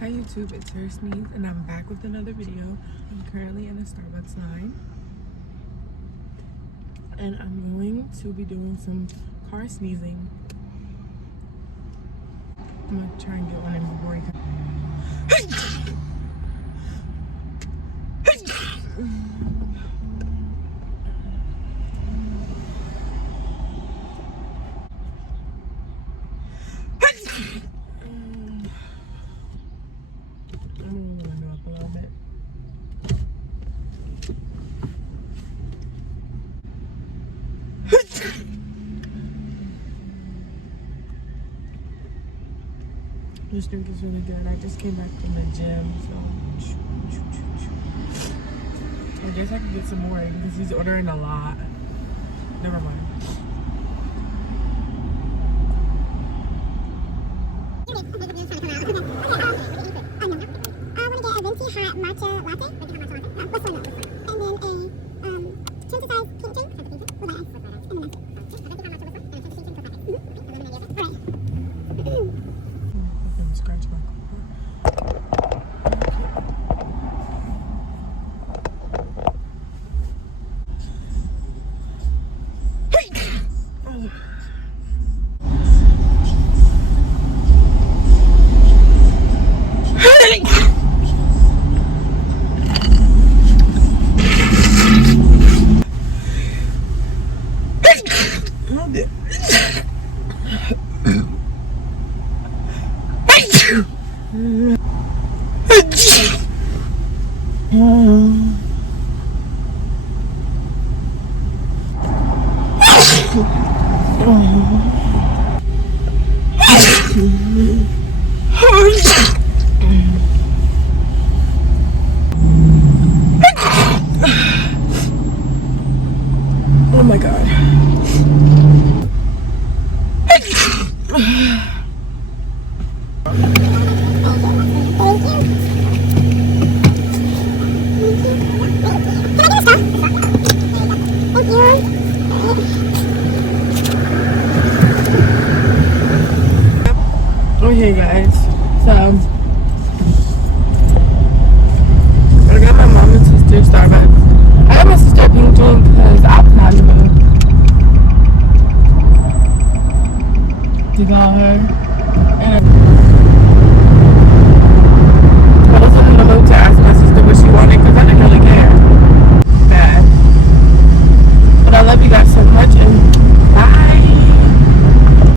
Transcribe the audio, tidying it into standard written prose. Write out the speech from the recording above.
Hi YouTube, it's her Sneeze and I'm back with another video. I'm currently in a Starbucks line and I'm going to be doing some car sneezing. I'm gonna try and get one in before he comes. This drink is really good. I just came back from the gym, so I guess I can get some more because he's ordering a lot. Never mind. I want to get a venti hot matcha latte. What's one? And then a synthesized pink drink. With ice. And then Scratch my car. Oh my god. Okay guys, so I got my mom and sister Starbucks. I got my sister a pink drink because I'm not even to call her. And